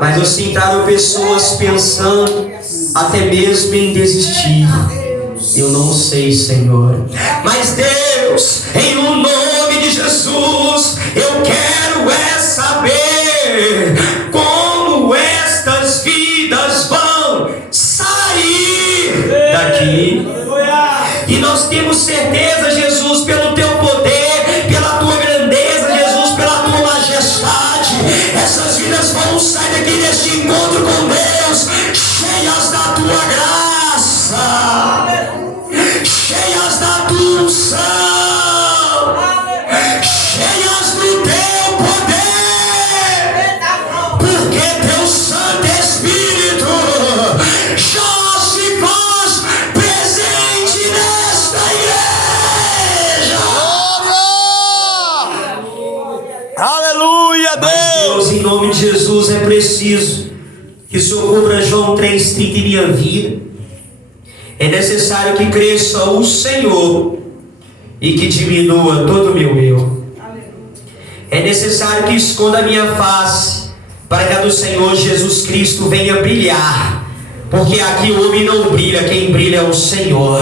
Mas eu sim trago pessoas pensando até mesmo em desistir. Eu não sei, Senhor. Mas Deus, em o nome de Jesus, eu quero saber como estas vidas vão sair daqui. E nós temos certeza, Jesus, pelo teu poder, pela tua grandeza, Jesus, pela tua majestade, essas vidas vão sair daqui deste encontro com Deus, cheias da tua graça, cheias da tua unção, cheias do teu poder, porque teu Santo Espírito já se faz presente nesta igreja. Aleluia, Mas Deus, em nome de Jesus, é preciso que o Senhor cumpra João 3,30 em minha vida. É necessário que cresça o Senhor e que diminua todo o meu eu. É necessário que esconda a minha face para que a do Senhor Jesus Cristo venha brilhar, porque aqui o homem não brilha, quem brilha é o Senhor.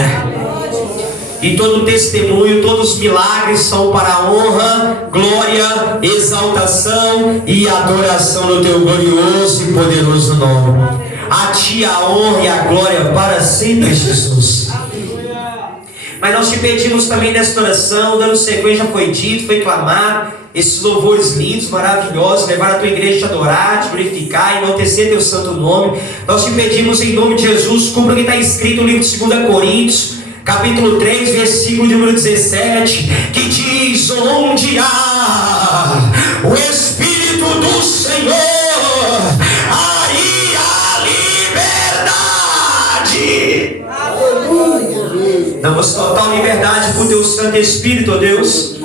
E todo testemunho, todos os milagres são para a honra, glória, exaltação e adoração no teu glorioso e poderoso nome. A ti a honra e a glória para sempre, Jesus. Mas nós te pedimos também nesta oração, dando sequência, já foi dito, foi clamado, esses louvores lindos, maravilhosos, levar a tua igreja a te adorar, te glorificar, enaltecer teu santo nome. Nós te pedimos em nome de Jesus, cumpra o que está escrito no livro de 2 Coríntios, capítulo 3, versículo número 17, que diz: onde há o Espírito do Senhor, aí há liberdade. Damos total liberdade para o teu Santo Espírito, ó Deus.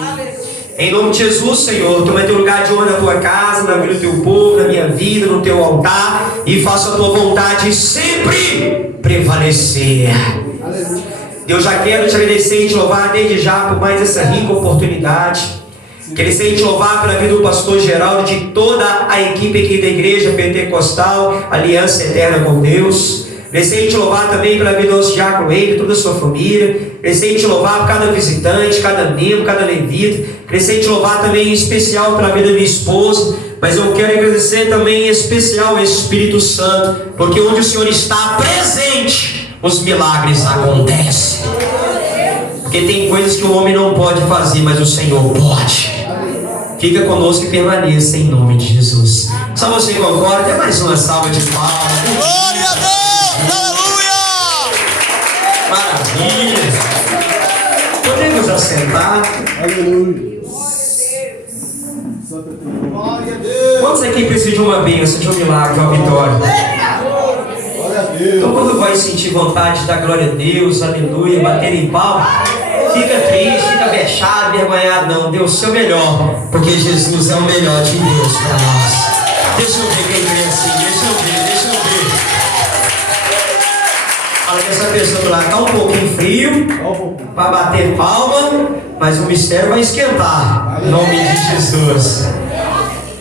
Em nome de Jesus, Senhor, toma teu lugar de honra na tua casa, na vida do teu povo, na minha vida, no teu altar, e faça a tua vontade sempre prevalecer. Deus, já quero te agradecer e te louvar desde já por mais essa rica oportunidade. Quero te louvar pela vida do pastor Geraldo e de toda a equipe aqui da Igreja Pentecostal Aliança Eterna com Deus. Quero te louvar também pela vida do nosso diácono Ele, toda a sua família. Quero te louvar por cada visitante, cada membro, cada levita. Quero te louvar também em especial pela vida da minha esposa. Mas eu quero agradecer também em especial ao Espírito Santo, porque onde o Senhor está presente, os milagres acontecem. Porque tem coisas que o homem não pode fazer, mas o Senhor pode. Fica conosco e permaneça em nome de Jesus. Só você concorda? Até mais uma salva de palmas. glória a Deus, aleluia. Maravilha. Podemos assentar. Aleluia. Glória a Deus. Quantos aqui precisam de uma bênção, de um milagre, de uma vitória? Glória a Deus. Então quando vai sentir vontade de dar glória a Deus, aleluia, bater em palmas, fica triste, fica vexado, vergonhado, não. Dê o seu melhor, porque Jesus é o melhor de Deus para nós. Deixa eu ver quem crê assim, deixa eu ver. Fala que essa pessoa do lado está um pouquinho frio para bater palma, mas o mistério vai esquentar, em nome de Jesus.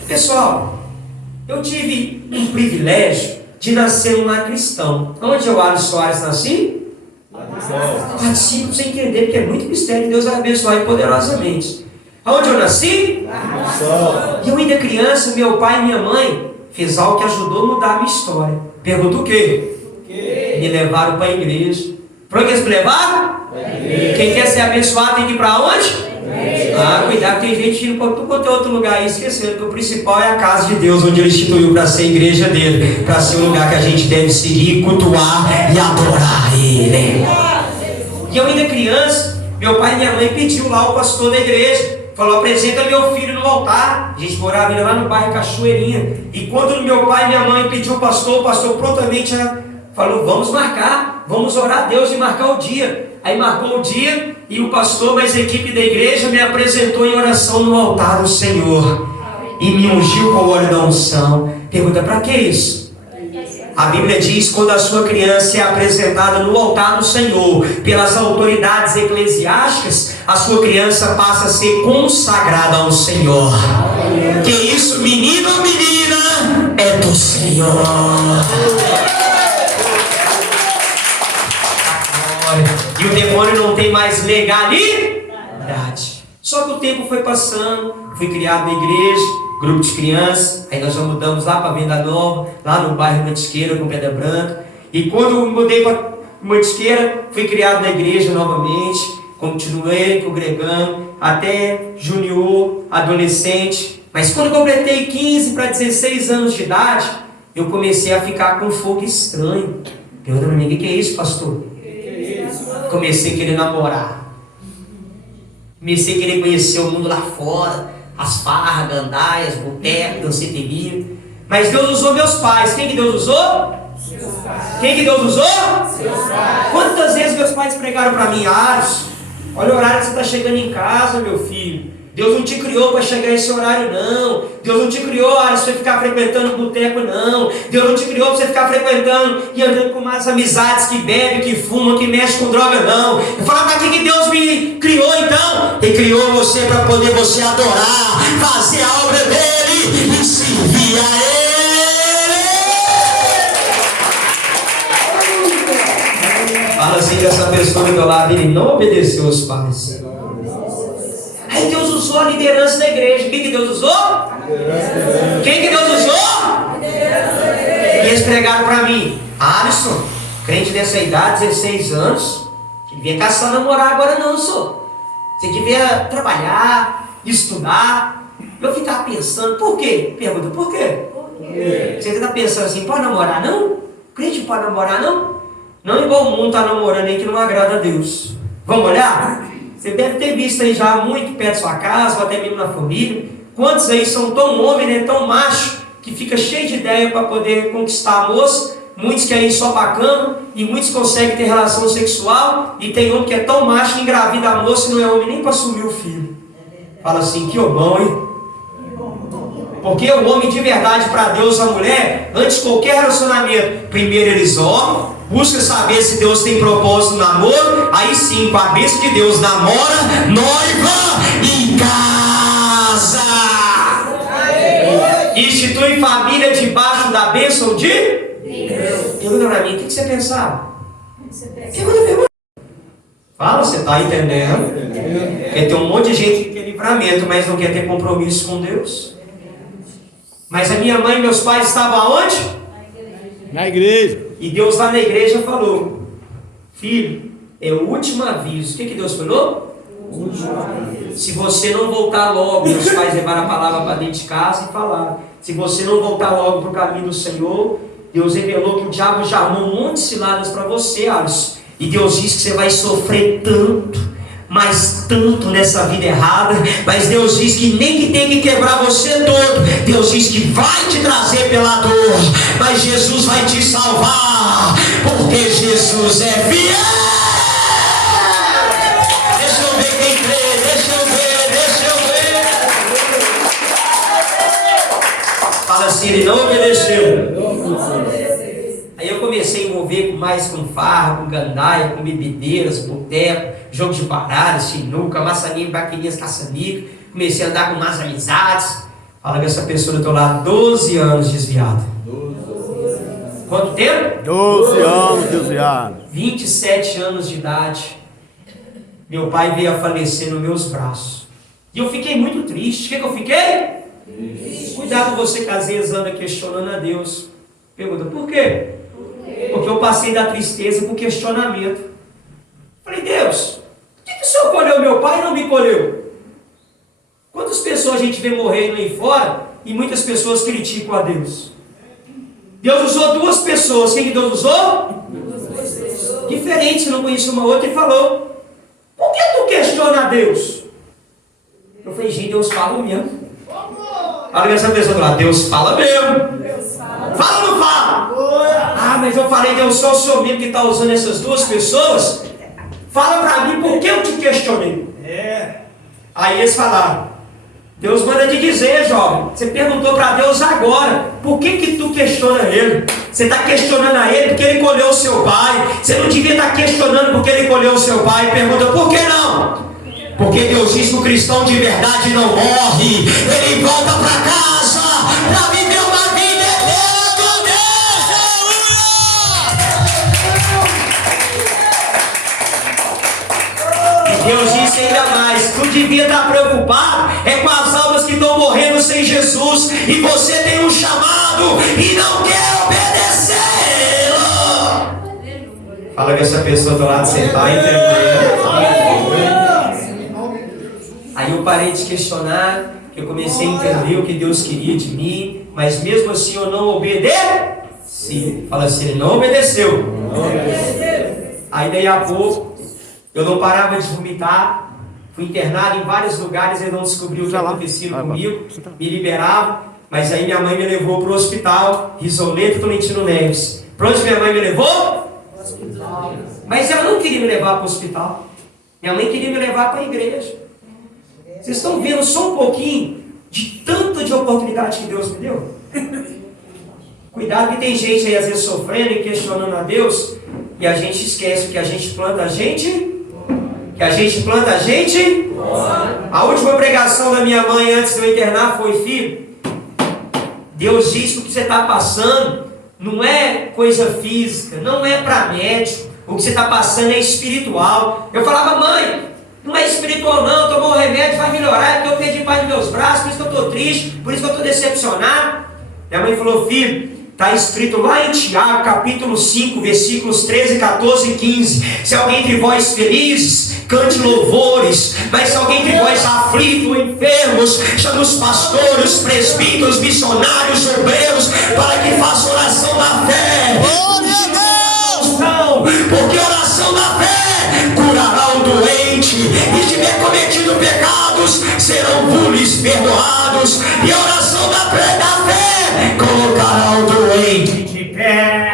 Pessoal, eu tive um privilégio de nascer num lar cristão. Onde eu, Alisson Soares, nasci? Participe para você entender, porque é muito mistério e Deus vai abençoar poderosamente. Aonde eu nasci? E eu ainda criança, meu pai e minha mãe fez algo que ajudou a mudar a minha história. Pergunta o quê? Me levaram para a igreja. Para onde eles me levaram? Quem quer ser abençoado tem que ir para onde? Ah, cuidado, tem gente indo para tudo quanto é outro lugar aí, esquecendo que o principal é a casa de Deus, onde Ele instituiu para ser a igreja dele, para ser o lugar que a gente deve seguir, cultuar e adorar Ele. E eu ainda criança, meu pai e minha mãe pediu lá o pastor da igreja, falou: apresenta meu filho no altar. A gente morava lá no bairro Cachoeirinha. E quando meu pai e minha mãe pediu o pastor prontamente falou: vamos marcar, vamos orar a Deus e marcar o dia. Aí marcou o dia e o pastor, mas a equipe da igreja me apresentou em oração no altar do Senhor e me ungiu com o óleo da unção. Pergunta: para que isso? A Bíblia diz: quando a sua criança é apresentada no altar do Senhor pelas autoridades eclesiásticas, a sua criança passa a ser consagrada ao Senhor. Que isso, menino ou menina? Senhor. E o demônio não tem mais legalidade. Só que o tempo foi passando, fui criado na igreja, grupo de crianças, aí nós já mudamos lá para Venda Nova, lá no bairro Mantisqueira, com Pedra Branca. E quando eu mudei para Mantisqueira, fui criado na igreja novamente, continuei congregando, até junior, adolescente. Mas quando eu completei 15 para 16 anos de idade, eu comecei a ficar com um fogo estranho. Pergunta para mim, o que é isso, pastor? Comecei a querer namorar. Comecei a querer conhecer o mundo lá fora, as farras, gandaias, botecos, danceteria. Mas Deus usou meus pais. Quem que Deus usou? Seus pais. Quem que Deus usou? Seus pais. Quantas vezes meus pais pregaram para mim, Aros, olha o horário que você está chegando em casa, meu filho. Deus não te criou para chegar a esse horário, não. Deus não te criou, Aros, para você ficar frequentando boteco, não. Deus não te criou para você ficar frequentando e andando com mais amizades que bebem, que fumam, que mexem com droga, não. Eu falo, para que Deus me criou, então? Ele criou você para poder você adorar, fazer a obra dele e servir a ele. Fala assim que essa pessoa do teu lado, ele não obedeceu aos pais. Aí Deus usou a liderança da igreja. Quem que Deus usou? Quem que Deus usou? E eles pregaram para mim, Alisson, crente dessa idade, 16 anos, que devia caçar namorar agora não, senhor. Você devia trabalhar, estudar. Eu ficava pensando, por quê? Pergunta, por quê? Você está pensando assim, pode namorar não? Crente pode namorar não? Não igual o mundo está namorando aí que não agrada a Deus. Vamos olhar? Você deve ter visto aí já muito perto da sua casa, ou até mesmo na família. Quantos aí são tão homem, né, tão macho, que fica cheio de ideia para poder conquistar a moça? Muitos querem só bacana, e muitos conseguem ter relação sexual, e tem homem que é tão macho que engravida a moça e não é homem nem para assumir o filho. Fala assim, que bom, hein? Porque o homem de verdade para Deus, a mulher, antes de qualquer relacionamento, primeiro eles oram, busca saber se Deus tem propósito no namoro, aí sim, com a bênção de Deus, namora, noiva e casa. Institui família debaixo da bênção de Deus. Pergunta para mim, o que você pensava? Pergunta. Fala, você está entendendo? Porque tem um monte de gente que quer livramento, mas não quer ter compromisso com Deus. Mas a minha mãe e meus pais estavam aonde? Na igreja. E Deus lá na igreja falou, filho, é o último aviso. O que Deus falou? Se você não voltar logo, meus pais levaram a palavra para dentro de casa e falaram, se você não voltar logo para o caminho do Senhor, Deus revelou que o diabo já armou um monte de ciladas para você, Alisson. E Deus disse que você vai sofrer tanto, mas tanto nessa vida errada. Mas Deus diz que nem que tem que quebrar você todo, Deus diz que vai te trazer pela dor, mas Jesus vai te salvar, porque Jesus é fiel. Deixa eu ver quem crê, deixa eu ver. Fala assim, ele não obedeceu. Aí eu comecei a envolver mais com farra, com gandaia, com bebedeiras, boteco, jogo de baralho, sinuca, maçaninha, baquinhas, caça-nico. Comecei a andar com mais amizades. Fala que essa pessoa do teu lado, 12 anos desviado. 12. Quanto tempo? 12 anos desviado. 27 anos de idade. Meu pai veio a falecer nos meus braços. E eu fiquei muito triste. O que eu fiquei? Triste. Cuidado você que às vezes anda questionando a Deus. Pergunta, por quê? Porque eu passei da tristeza para o questionamento. Falei, Deus, por que o Senhor colheu meu pai e não me colheu? Quantas pessoas a gente vê morrendo aí fora e muitas pessoas criticam a Deus? Deus usou duas pessoas. Quem que Deus usou? Diferentes, não conhecia uma outra, e falou, por que tu questiona a Deus? Eu falei, gente, Deus fala mesmo. Fala com essa pessoa lá, Deus fala mesmo. Fala ou não fala? Ah, mas eu falei, Deus, só o Senhor mesmo que está usando essas duas pessoas. Fala para mim por que eu te questionei. Aí eles falaram, Deus manda te dizer, jovem, você perguntou para Deus agora, por que tu questiona Ele? Você está questionando a Ele porque Ele colheu o seu pai. Você não devia estar questionando porque Ele colheu o seu pai. Pergunta, por que não? Porque Deus diz que o cristão de verdade não morre, ele volta para casa para viver uma vida eterna. devia estar preocupado é com as almas que estão morrendo sem Jesus, e você tem um chamado e não quer obedecê-lo. Fala com essa pessoa do lado, você está entendendo? Aí eu parei de questionar, que eu comecei a entender o que Deus queria de mim, mas mesmo assim eu não obedeci. Fala assim, ele não obedeceu. Aí daí a pouco, eu não parava de vomitar, fui internado em vários lugares, ele não descobriu o que acontecia comigo, me liberava, mas aí minha mãe me levou para o hospital, Risoleto Tolentino Neves. Para onde minha mãe me levou? Hospital. Mas ela não queria me levar para o hospital, minha mãe queria me levar para a igreja. Vocês estão vendo só um pouquinho de tanto de oportunidade que Deus me deu? Cuidado que tem gente aí às vezes sofrendo e questionando a Deus, e a gente esquece que a gente planta a gente. A última pregação da minha mãe antes de eu internar foi: filho, Deus diz que o que você está passando não é coisa física, não é para médico, o que você está passando é espiritual. Eu falava: mãe, não é espiritual não, tomou um remédio, vai melhorar, é porque eu perdi pai dos meus braços, por isso que eu estou triste, por isso que eu estou decepcionado. Minha mãe falou: filho, está escrito lá em Tiago, capítulo 5, versículos 13, 14 e 15. Se alguém entre vós felizes, cante louvores. Mas se alguém entre vós aflito, enfermos, chame os pastores, presbíteros, missionários, obreiros, para que façam oração da fé. Glória a Deus! Não, porque oração da fé curará o doente, e se tiver cometido pecados, serão puros perdoados. E a oração da fé colocará o doente de pé.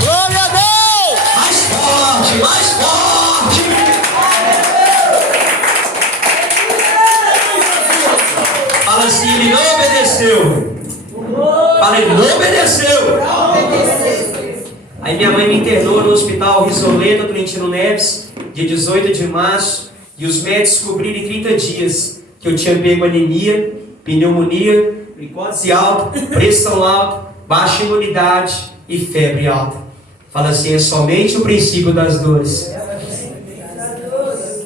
Glória a Deus! Mais forte, mais forte. Fala assim, ele não obedeceu. Fala, ele não obedeceu. Aí minha mãe me internou no hospital Risoleto Tolentino Neves, dia 18 de março, e os médicos descobriram em 30 dias que eu tinha pego anemia, pneumonia, glicose alta, pressão alta, baixa imunidade e febre alta. Fala assim, é somente o princípio das dores.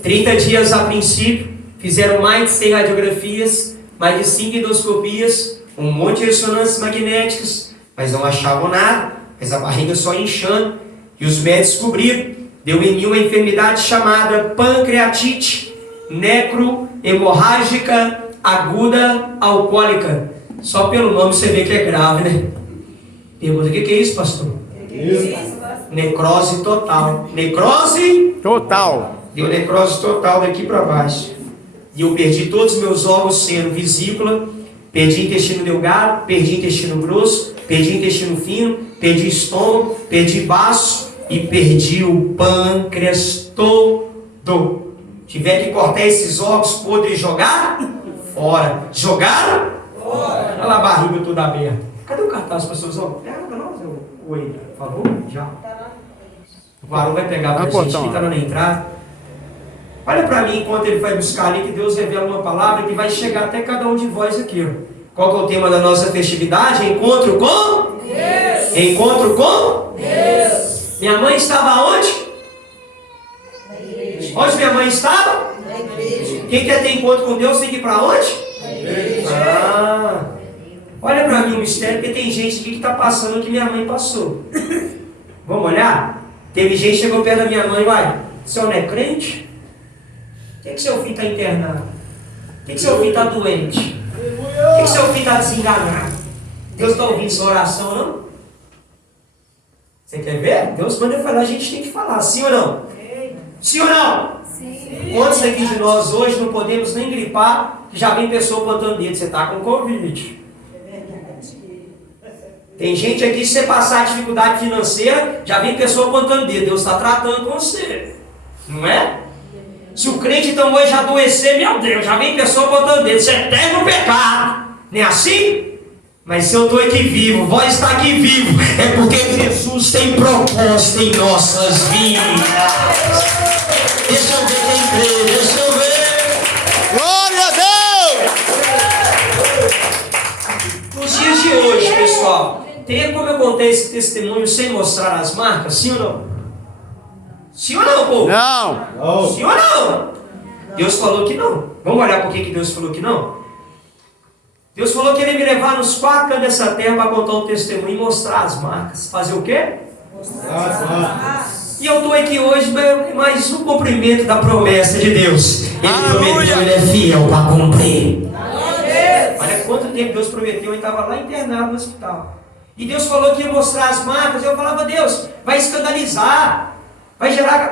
30 dias a princípio, fizeram mais de 100 radiografias, mais de 5 endoscopias, um monte de ressonâncias magnéticas, mas não achavam nada, mas a barriga só inchando, e os médicos descobriram, deu em mim uma enfermidade chamada pancreatite necrohemorrágica aguda alcoólica. Só pelo nome você vê que é grave, né? Pergunta, o que é isso, pastor? Necrose total. Necrose Total. deu necrose total daqui para baixo. E eu perdi todos os meus órgãos, sendo vesícula, perdi intestino delgado, perdi intestino grosso, perdi intestino fino, perdi estômago, perdi baço e perdi o pâncreas todo. Tiver que cortar esses órgãos podres e jogar fora. Jogar fora. Olha lá a barriga toda aberta. Cadê o cartaz, pastor? Pega para nós, oi, por favor, já. O varão vai pegar para a gente, fica na entrada. Olha para mim enquanto ele vai buscar ali, que Deus revela uma palavra que vai chegar até cada um de vós aqui. Qual que é o tema da nossa festividade? Encontro com Deus. Encontro com Deus. Minha mãe estava onde? Na igreja. Onde minha mãe estava? Na igreja. Quem quer ter encontro com Deus tem que ir para onde? Na igreja. Olha para mim o mistério, porque tem gente aqui que está passando o que minha mãe passou. Vamos olhar? Teve gente que chegou perto da minha mãe, vai, o senhor não é crente? Por que seu filho está internado? Por que seu filho está doente? Por que seu filho está desenganado? Deus está ouvindo sua oração, não? Você quer ver? Deus manda falar, a gente tem que falar, sim ou não? Sim ou não? Sim. Quantos aqui de nós hoje não podemos nem gripar, que já vem pessoa plantando dedo, você está com Covid. Tem gente aqui, se você passar dificuldade financeira, já vem pessoa plantando dedo, Deus está tratando com você. Não é? Se o crente então hoje adoecer, meu Deus, já vem pessoa botando dedo, você é eterno pecado. Não é assim? Mas se eu estou aqui vivo, vós está aqui vivo, é porque Jesus tem propósito em nossas vidas. Deixa eu ver quem crê, deixa eu ver. Glória a Deus! Nos dias de hoje, pessoal, tem como eu contar esse testemunho sem mostrar as marcas, sim ou não? Sim ou não, povo? Não. Sim ou não? Deus falou que não. Vamos olhar por que Deus falou que não? Deus falou que Ele ia me levar nos 4 cantos dessa terra para contar o testemunho e mostrar as marcas. Fazer o quê? Mostrar as marcas. E eu estou aqui hoje para mais um cumprimento da promessa de Deus. Ele prometeu, Ele é fiel para cumprir. Olha quanto tempo Deus prometeu, ele estava lá internado no hospital. E Deus falou que ia mostrar as marcas. Eu falava, Deus, vai escandalizar, vai gerar